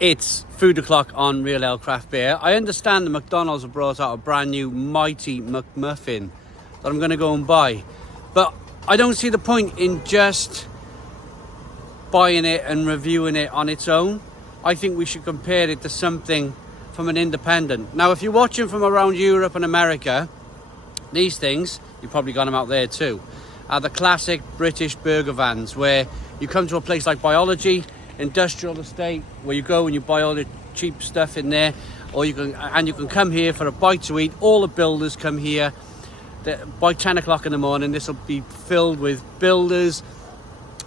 It's food o'clock on Real Ale Craft Beer. I understand the McDonald's have brought out a brand new mighty McMuffin that I'm going to go and buy. But I don't see the point in just buying it and reviewing it on its own. I think we should compare it to something from an independent. Now, if you're watching from around Europe and America, these things, you've probably got them out there too, are the classic British burger vans where you come to a place like Biology, industrial estate, where you go and you buy all the cheap stuff in there, or you can come here for a bite to eat. All the builders come here. By 10 o'clock in the morning, this will be filled with builders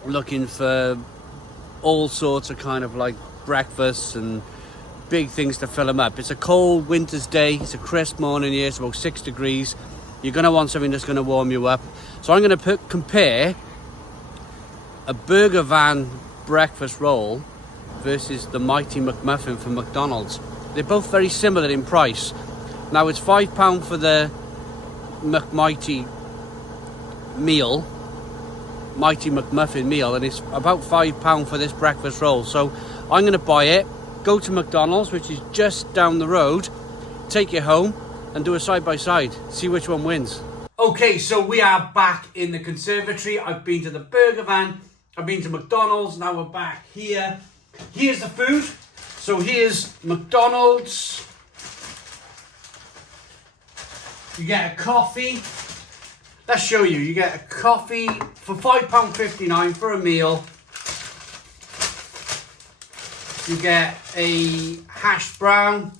looking for all sorts of kind of like breakfasts and big things to fill them up. It's a cold winter's day. It's a crisp morning here. It's about 6 degrees. You're going to want something that's going to warm you up. So I'm going to compare a burger van breakfast roll versus the mighty McMuffin from McDonald's. They're both very similar in price. Now it's £5 for the McMighty meal, mighty McMuffin meal, and it's about £5 for this breakfast roll. So I'm going to buy it, go to McDonald's, which is just down the road, take it home and do a side by side, see which one wins. Okay, so we are back in the conservatory. I've been to the burger van, I've been to McDonald's, now we're back here. Here's the food. So here's McDonald's. You get a coffee. Let's show you. You get a coffee for £5.59 for a meal. You get a hash brown,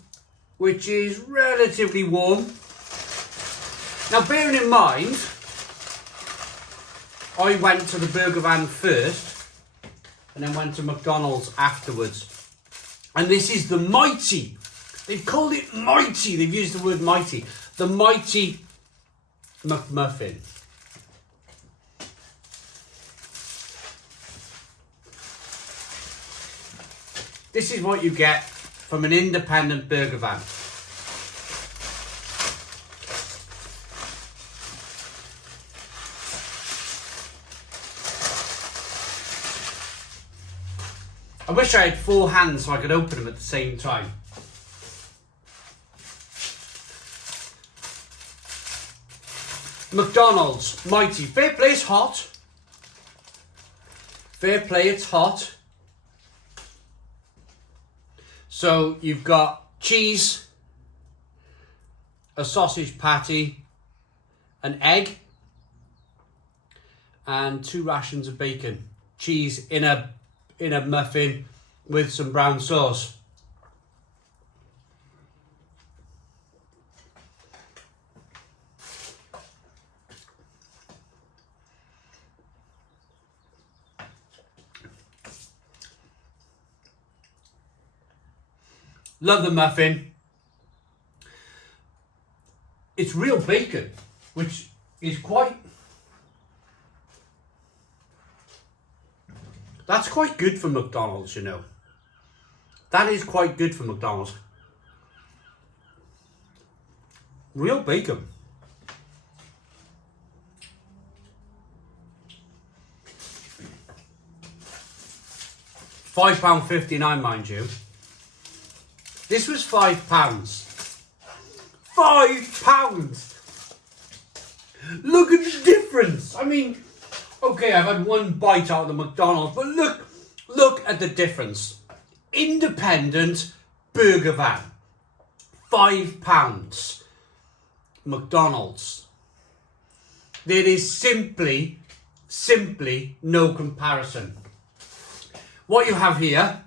which is relatively warm. Now, bearing in mind, I went to the burger van first and then went to McDonald's afterwards. And this is the mighty. They've called it mighty. They've used the word mighty. The mighty McMuffin. This is what you get from an independent burger van. I wish I had 4 hands so I could open them at the same time. McDonald's, mighty. Fair play, it's hot. Fair play, it's hot. So you've got cheese, a sausage patty, an egg, and 2 rations of bacon. Cheese in a muffin with some brown sauce. Love the muffin. It's real bacon, which is quite... That's quite good for McDonald's, you know. That is quite good for McDonald's. Real bacon. £5.59, mind you. This was £5. £5! Look at the difference. I mean, okay, I've had one bite out of the McDonald's, but look at the difference. Independent burger van, £5. McDonald's. There is simply no comparison. What you have here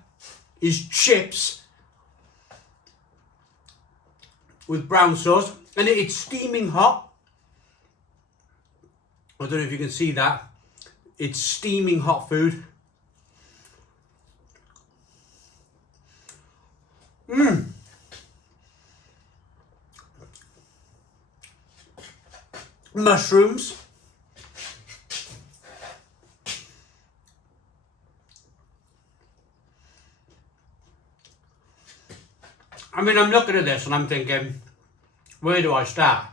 is chips with brown sauce, and it's steaming hot. I don't know if you can see that. It's steaming hot food. Mushrooms. I mean, I'm looking at this and I'm thinking, where do I start?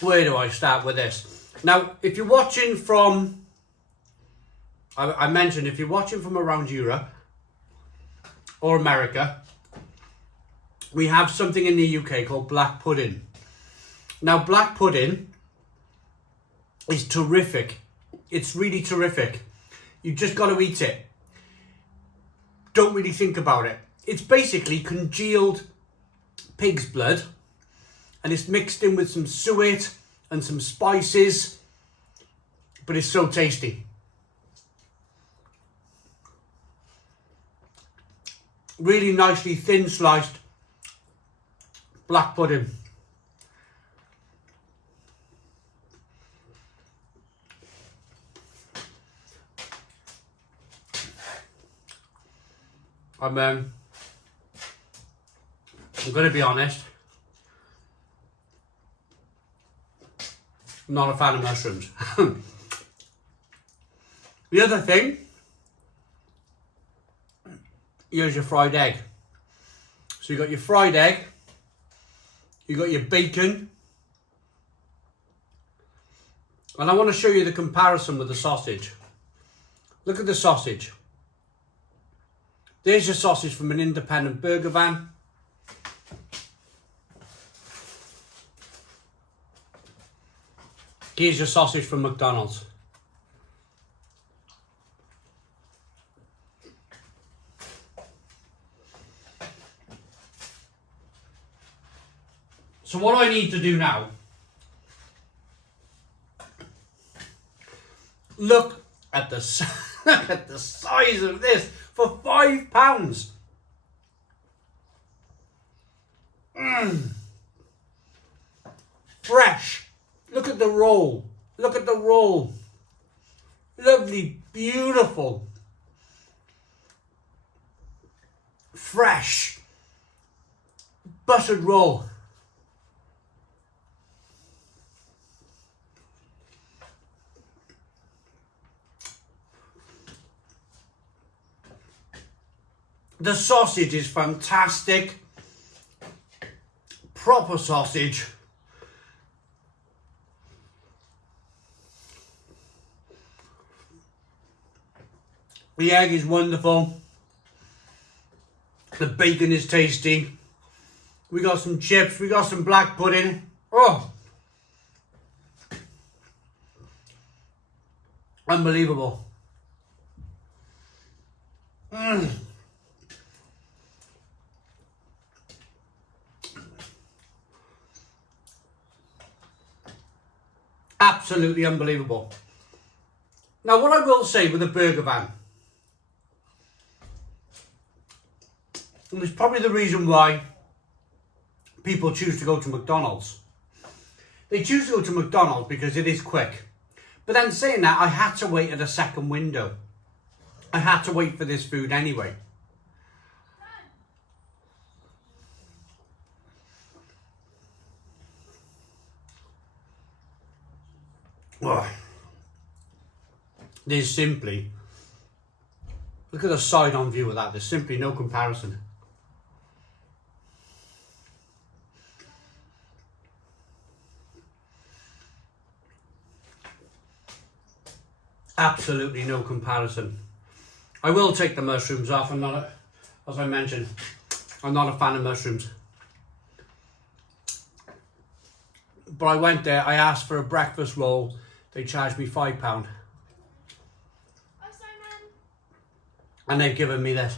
Where do I start with this? Now, if you're watching from I mentioned if you're watching from around Europe or America, we have something in the UK called black pudding. Now, black pudding is terrific. It's really terrific. You just got to eat it. Don't really think about it. It's basically congealed pig's blood, and it's mixed in with some suet and some spices, but it's so tasty. Really nicely thin sliced black pudding. I'm going to be honest, I'm not a fan of mushrooms. The other thing, here's your fried egg. So you got your fried egg, you got your bacon, and I want to show you the comparison with the sausage. Look at the sausage. There's your sausage from an independent burger van. Here's your sausage from McDonald's. So what I need to do now, look at the at the size of this for £5. Fresh. Look at the roll. Look at the roll. Lovely, beautiful. Fresh. Buttered roll. The sausage is fantastic. Proper sausage. The egg is wonderful. The bacon is tasty. We got some chips. We got some black pudding. Oh! Unbelievable. Absolutely unbelievable. Now, what I will say with a burger van, and it's probably the reason why people choose to go to McDonald's. They choose to go to McDonald's because it is quick. But then saying that, I had to wait at a second window. I had to wait for this food anyway. Oh. There's simply, look at the side on view of that, there's simply no comparison. Absolutely no comparison. I will take the mushrooms off. I'm not, as I mentioned, I'm not a fan of mushrooms. But I went there, I asked for a breakfast roll, they charged me £5. Oh, Simon. And they've given me this.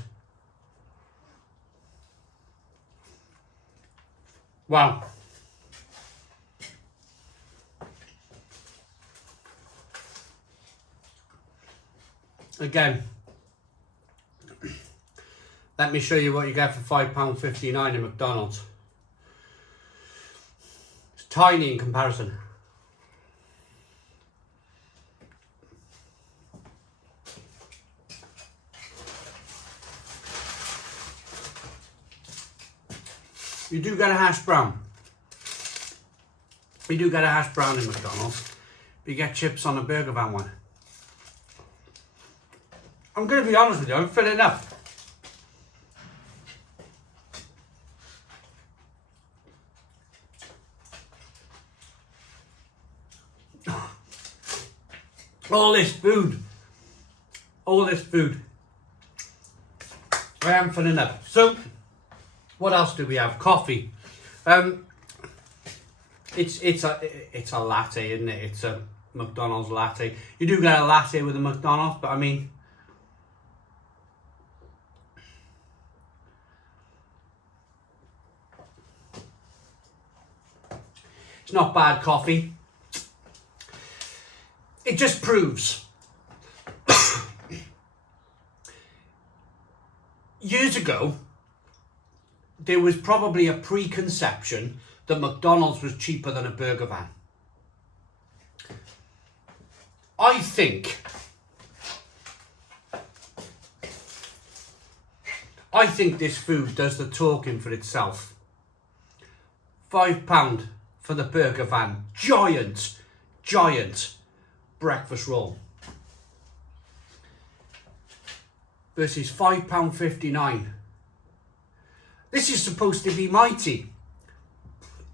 Wow. Again, let me show you what you get for £5.59 in McDonald's. It's tiny in comparison. You do get a hash brown. You do get a hash brown in McDonald's. But you get chips on a burger van one. I'm going to be honest with you, I'm filling up. All this food. all this food. I am filling up. So, what else do we have? Coffee. It's a latte, isn't it? It's a McDonald's latte. You do get a latte with a McDonald's, but I mean, it's not bad coffee. It just proves. Years ago, there was probably a preconception that McDonald's was cheaper than a burger van. I think this food does the talking for itself. £5 for the burger van. Giant breakfast roll. Versus £5.59. This is supposed to be mighty.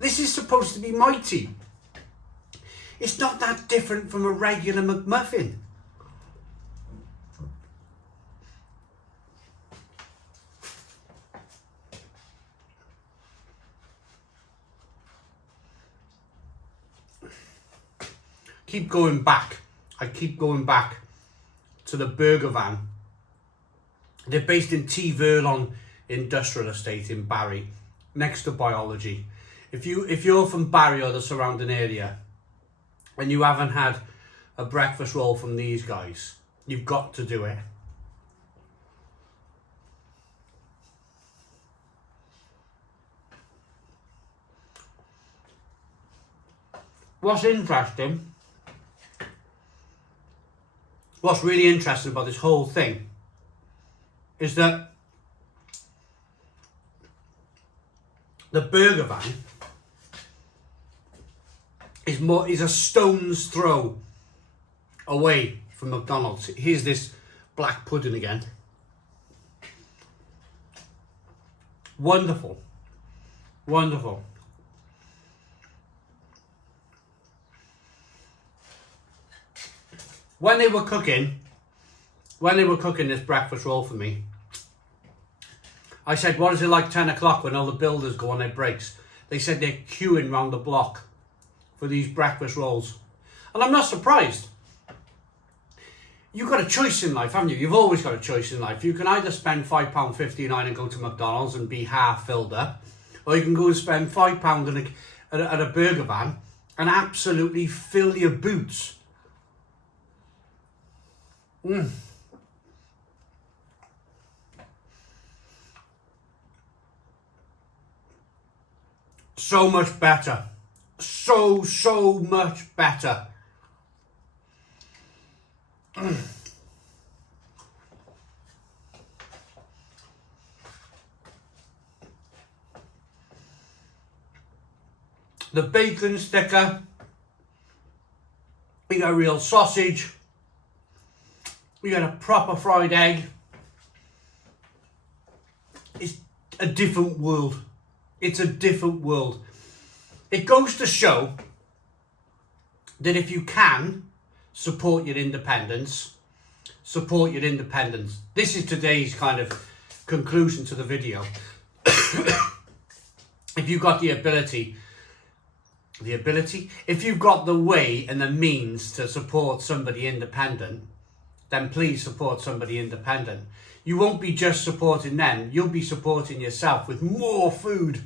This is supposed to be mighty. It's not that different from a regular McMuffin. Keep going back. I keep going back to the burger van. They're based in T. Verlon Industrial Estate in Barry, next to Biology. If you're from Barry or the surrounding area and you haven't had a breakfast roll from these guys, you've got to do it. What's really interesting about this whole thing is that the burger van is a stone's throw away from McDonald's. Here's this black pudding again. Wonderful. Wonderful. When they were cooking this breakfast roll for me, I said, what is it like 10 o'clock when all the builders go on their breaks? They said they're queuing round the block for these breakfast rolls. And I'm not surprised. You've got a choice in life, haven't you? You've always got a choice in life. You can either spend £5.59 and go to McDonald's and be half filled up, or you can go and spend £5 at a burger van and absolutely fill your boots. So much better. So much better. The bacon sticker. We got real sausage. We got a proper fried egg. It's a different world. It's a different world. It goes to show that if you can support your independence, support your independence. This is today's kind of conclusion to the video. If you've got the ability, if you've got the way and the means to support somebody independent, then please support somebody independent. You won't be just supporting them, you'll be supporting yourself with more food.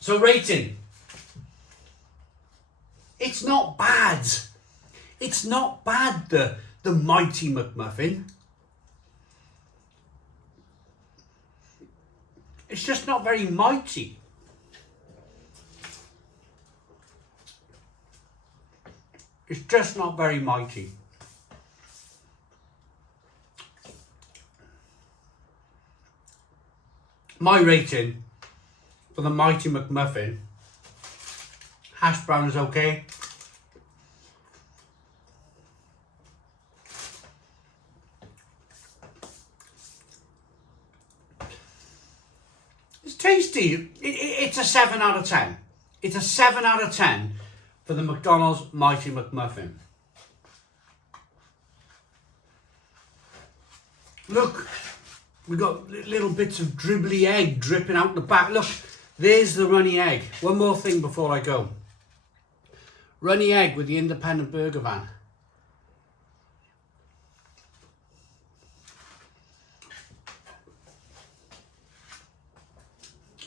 So rating. It's not bad. It's not bad, the mighty McMuffin. It's just not very mighty. It's just not very mighty. My rating for the mighty McMuffin, hash brown is okay. It's tasty. It's a 7 out of 10. It's a 7 out of 10 for the McDonald's Mighty McMuffin. Look, we've got little bits of dribbly egg dripping out the back. Look, there's the runny egg. One more thing before I go. Runny egg with the independent burger van.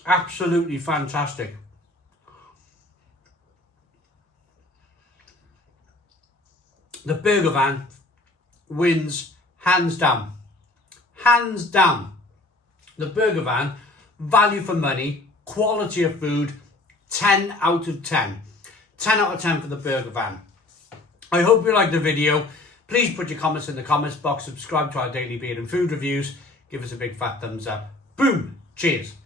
Absolutely fantastic. The burger van wins hands down. Hands down. The burger van, value for money, quality of food, 10 out of 10. 10 out of 10 for the burger van. I hope you liked the video. Please put your comments in the comments box. Subscribe to our daily beer and food reviews. Give us a big fat thumbs up. Boom. Cheers.